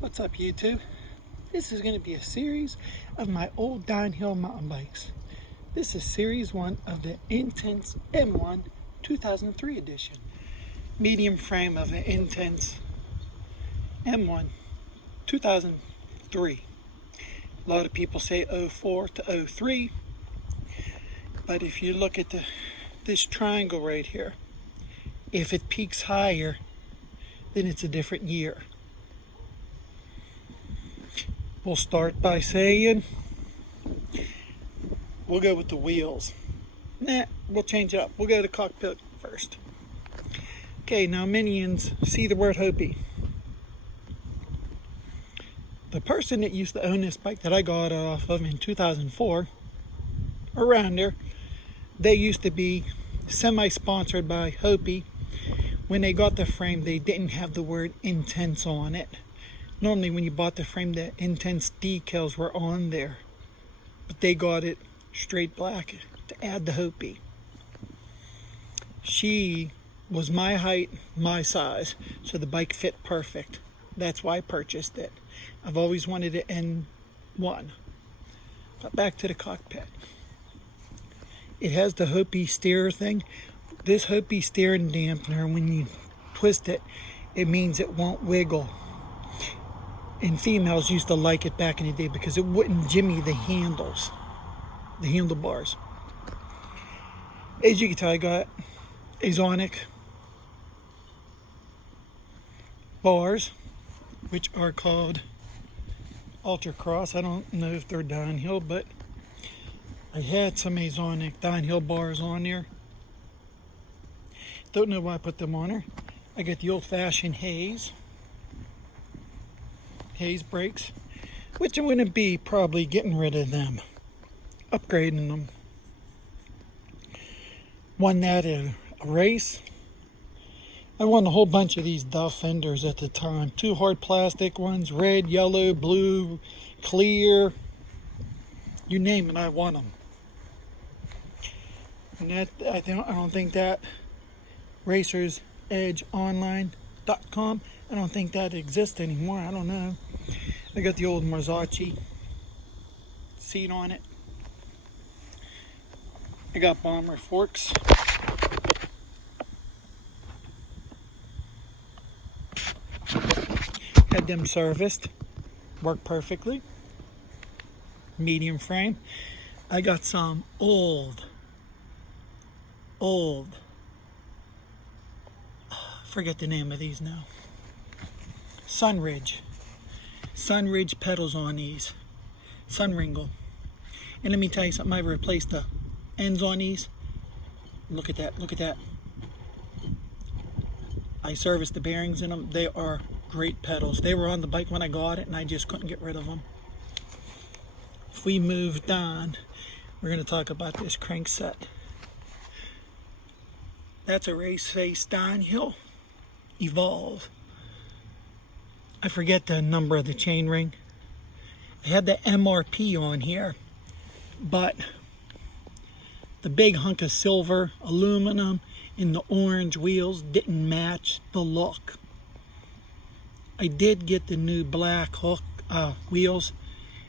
What's up, YouTube? This is going to be a series of my old downhill mountain bikes. This is series 1 of the Intense M1 2003 edition. Medium frame of the Intense M1 2003. A lot of people say 04 to 03, but if you look at this triangle right here, if it peaks higher, then it's a different year. We'll start by saying we'll go with the wheels. We'll change it up. We'll go to Cockpit first. Okay, now minions, see the word Hopi. The person that used to own this bike that I got off of in 2004, around there, they used to be semi-sponsored by Hopi. When they got the frame, they didn't have the word Intense on it. Normally when you bought the frame, the Intense decals were on there, but they got it straight black to add the Hopi. She was my height, my size, so the bike fit perfect. That's why I purchased it. I've always wanted an N1. But back to the Cockpit. It has the Hopi steer thing. This Hopi steering dampener, when you twist it, it means it won't wiggle. And females used to like it back in the day because it wouldn't jimmy the handles, the handlebars. As you can tell, I got Azonic bars, which are called Ultra Cross. I don't know if they're downhill, but I had some Azonic downhill bars on there. Don't know why I put them on there. I got the old-fashioned Hayes brakes, which I'm going to be probably getting rid of them, upgrading them. Won that at a race. I won a whole bunch of these Duff fenders at the time. 2 hard plastic ones, red, yellow, blue, clear, you name it, I won them. And that I don't think that RacersEdgeOnline.com, I don't think that exists anymore. I don't know. I got the old Marzocchi seat on it. I got bomber forks. Had them serviced. Worked perfectly. Medium frame. I got some old forget the name of these now. Sunridge pedals on these. Sunringle. And let me tell you something, I've replaced the ends on these. Look at that, look at that. I serviced the bearings in them. They are great pedals. They were on the bike when I got it and I just couldn't get rid of them. If we moved on, we're going to talk about this crankset. That's a Raceface downhill Evolve. I forget the number of the chainring. I had the MRP on here, but the big hunk of silver aluminum and the orange wheels didn't match the look. I did get the new black hook wheels,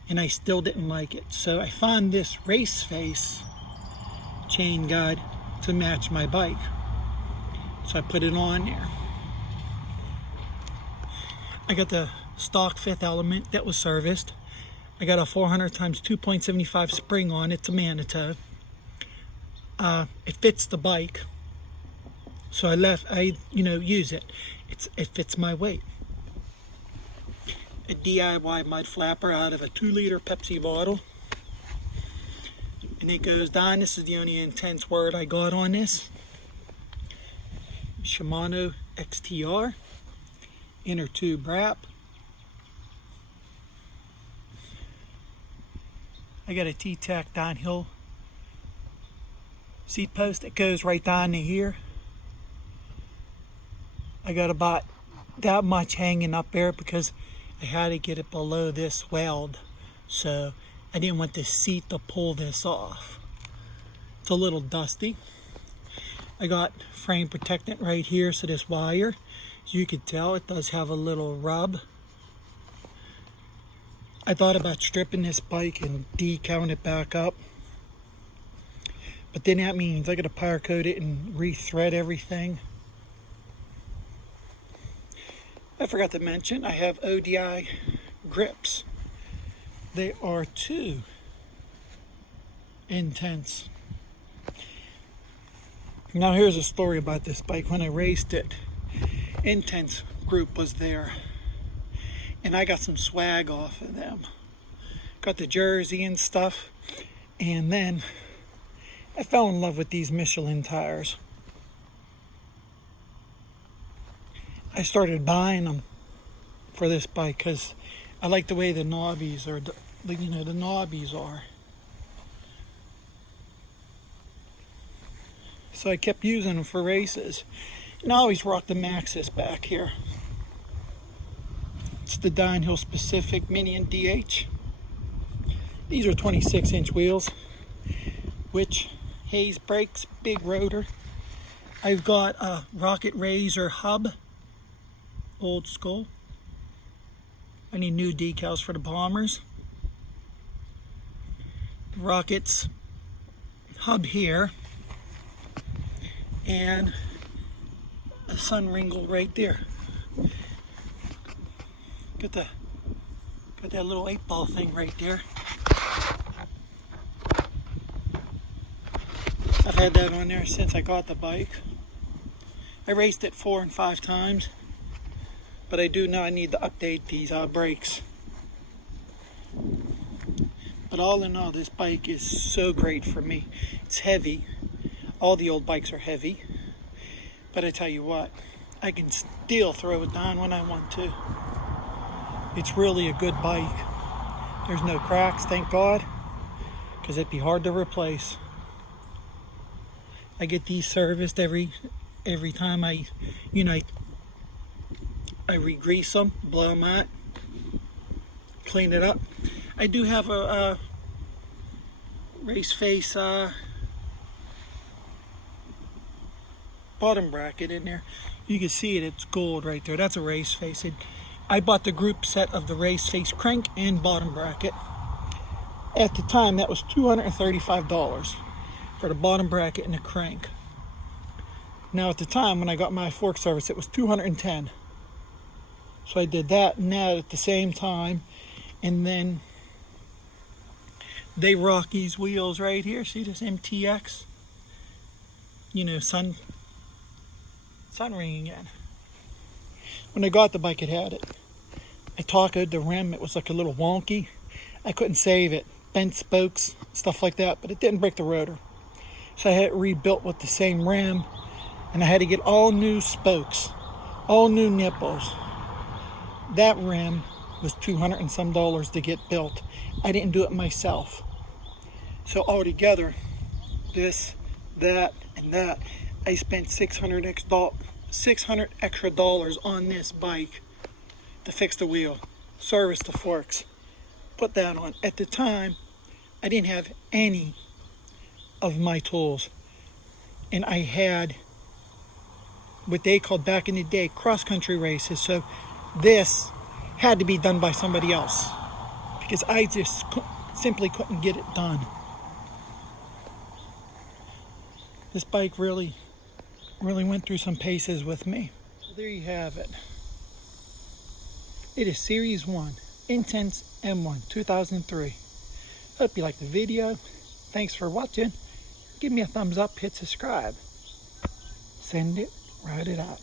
and I still didn't like it. So I found this Raceface chain guide to match my bike. So I put it on there. I got the stock 5th element that was serviced. I got a 400 times 2.75 spring on it. It's a Manitou. It fits the bike, so I use it. It fits my weight. A DIY mud flapper out of a 2-liter Pepsi bottle, and it goes down. This is the only Intense word I got on this. Shimano XTR inner tube wrap. I got a T.H.E downhill seat post that goes right down to here. I got about that much hanging up there because I had to get it below this weld, so I didn't want the seat to pull this off. It's a little dusty. I got frame protectant right here, so this wire, as you can tell, it does have a little rub I thought about stripping this bike and decaling it back up. But then that means I got to powder coat it and re-thread everything. I forgot to mention I have ODI grips. They are too intense. Now here's a story about this bike. When I raced it, Intense group was there, and I got some swag off of them. Got the jersey and stuff, and then I fell in love with these Michelin tires. I started buying them for this bike because I like the way the knobbies are, the knobbies are. So I kept using them for races. And I always rock the Maxxis back here. It's the downhill specific minion T.H.E. These are 26-inch wheels, which Hayes brakes, big rotor. I've got a Rocket Razor hub, old school. I need new decals for the bombers. The Rocket's hub here, and a Sunringle right there. Got that little 8-ball thing right there. I've had that on there since I got the bike. I raced it 4 and 5 times, but I do know I need to update these brakes. But all in all, this bike is so great for me. It's heavy. All the old bikes are heavy. But I tell you what, I can still throw it down when I want to. It's really a good bike. There's no cracks, thank God, because it'd be hard to replace. I get these serviced every time I re-grease them, blow them out, clean it up. I do have a Raceface bottom bracket in there. You can see it, it's gold right there. That's a Raceface. I bought the group set of the Raceface crank and bottom bracket. At the time, that was $235 for the bottom bracket and the crank. Now at the time when I got my fork service, it was $210. So I did that and that at the same time, and then they rock these wheels right here. See this MTX? Sunring again. When I got the bike, it had it. I torqued the rim. It was like a little wonky. I couldn't save it. Bent spokes, stuff like that, but it didn't break the rotor. So I had it rebuilt with the same rim, and I had to get all new spokes, all new nipples. That rim was $200 and some to get built. I didn't do it myself. So altogether, this, that, and that, I spent $600 extra dollars on this bike to fix the wheel, service the forks, put that on. At the time, I didn't have any of my tools, and I had what they called back in the day cross-country races. So this had to be done by somebody else because I just simply couldn't get it done. This bike really went through some paces with me. So there you have it. It is Series 1, Intense M1 2003. Hope you liked the video. Thanks for watching. Give me a thumbs up, hit subscribe. Send it, ride it out.